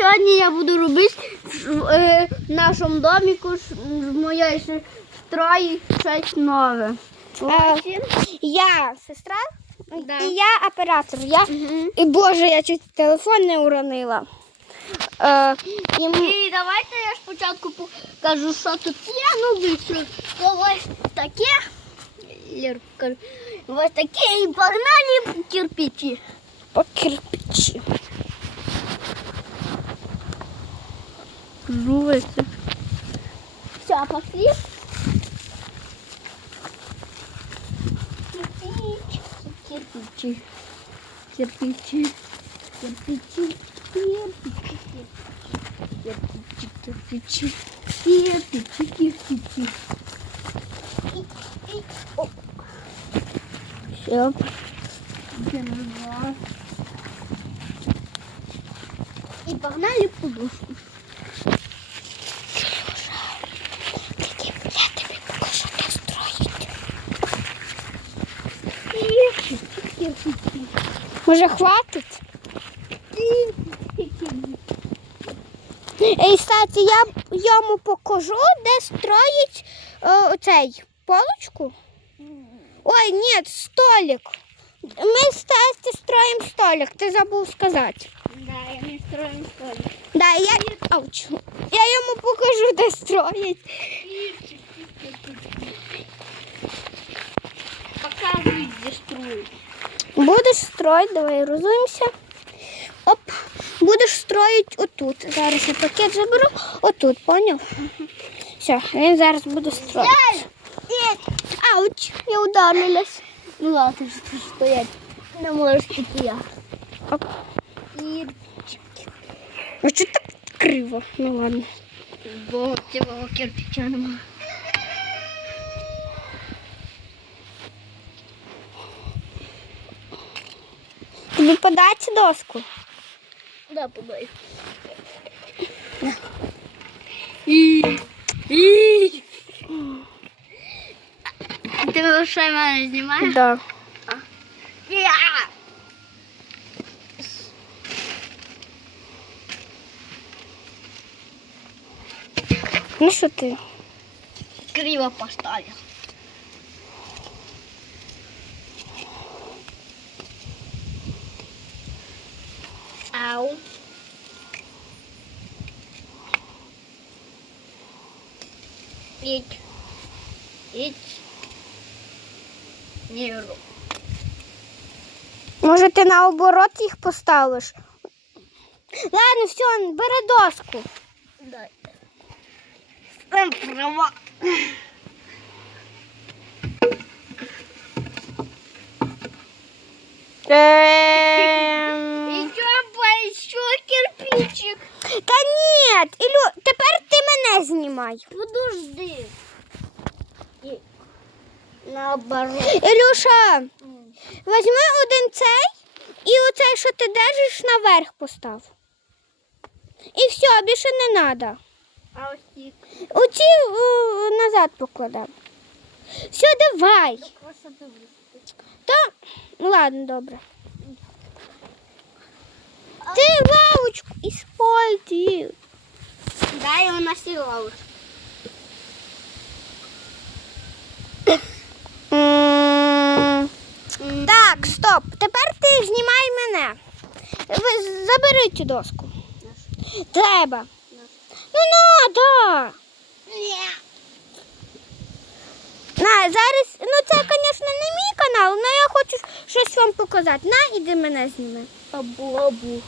сьогодні я буду робити в е, нашому доміку з моєю сестрою щось нове. Ось. Я сестра Да. і я оператор. Я... Мгм. І Боже, я чуть телефон не уронила. Е, і І давайте я спочатку покажу, що тут є. Ну, быстро. Ось таке. Покажу. Ось таке і погнали кирпичі. по кирпичі. Жулися. Все, пошли. Кирпичи. Кирпичи. Кирпичи. Кирпичи. Кирпичи. Кирпичи. Кирпичи. Кирпичи. Все. И погнали подушку. Я тобі покажу, де строїть. Кирпичи. Може, хватить? І, кстати, я йому покажу, де строїть е, оцей полочку. Ой, ні, столик. Ми з Тасті строїмо столик, ти забув сказати. Да, я не строим столик. Да, я, Ауч. я йому покажу, де строїть. Показывай, где строить. Будеш строїти, давай розуємося. Оп, будеш строїти отут. Зараз я пакет заберу. Отут, поняв? Все, він зараз буде строїти. Ауч, я ударилась. Ну ладно, ты же тут стоять. Не можешь тільки я. Оп. Кирпичик. А що так криво? Ну ладно. Бо цього кирпича нема. Тобі подати доску? Да, подай. І. І. Ти лише мене знімаєш? Да. Я. Ну що ти? Криво поставив. Ау. Ить. Ить. Не ру. Може ти наоборот їх поставиш? Ладно, все, бери доску. Дай. Там права. Ем... ні, Ілю, тепер ти мене знімай. Подожди. Наоборот. Ілюша, візьми один цей і оцей, що ти держиш, наверх постав. І все, більше не треба. А ось ці Оці е, назад покладемо. Все, давай. Та, ладно, добре. Ти лавочку іспользуй. Дай його на сілаву. М, Так, стоп. Тепер ти знімай мене. Ви забери цю доску. Треба. Ну надо. На, зараз, ну це, звісно, не мій канал, але я хочу щось вам показати. На, іди мене зніми. Абу-абу.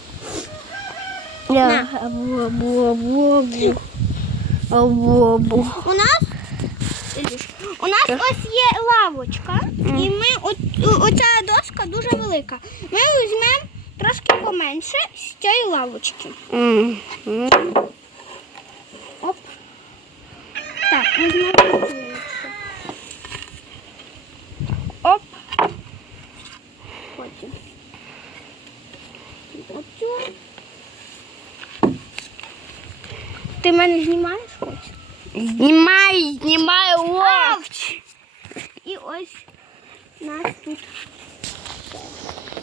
На. Абу-абу. У нас у нас ось є лавочка, і ми оця доска дуже велика. Ми візьмемо трошки поменше з цієї лавочки. Оп. Так, візьмемо цю. Оп. Потім. Оцю. Ти мене знімаєш хоч? Знімай, знімай, Авч! І ось нас тут.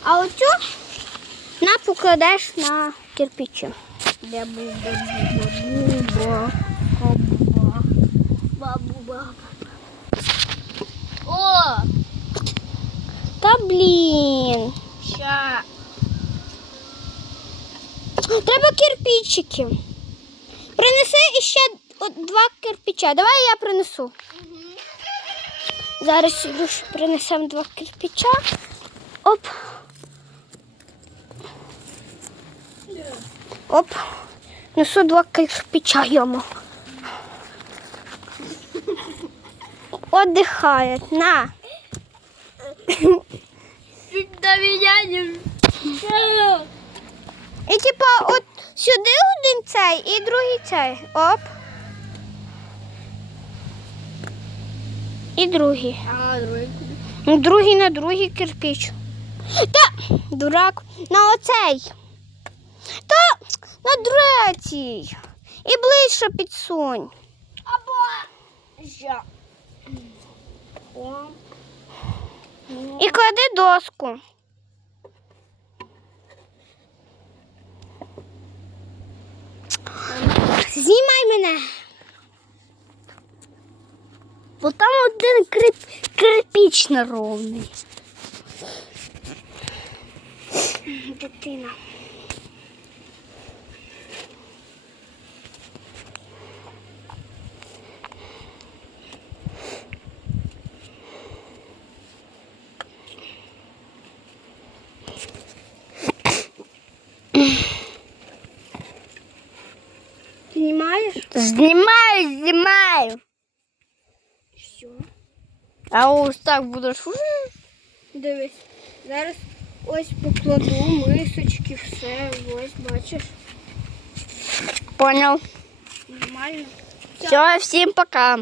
А оцю на покладеш на кирпичі. Баба. Баба. Баба. О, Та блін. ща. Треба кирпичики. Іще два кирпича. Давай я принесу. Зараз Ілюш, принесемо два кирпича. Оп. Оп. Несу два кирпича йому. Отдихає. На. Чуть до меня не... І типа от сюди цей і другий цей. Оп. І другий. А, другой. Ну, Другий на другий кирпич. Та, дурак, на оцей. Та на третій. І ближче підсунь. Або... І клади доску. Знімай мене. Бо там один крип... кирпич неровний. Дитина. Знімаєш? Знімаю, знімаю. Все. А ось так будеш. Дивись, зараз ось покладу мисочки, все, ось бачиш. Понял. Нормально. Все, всім пока.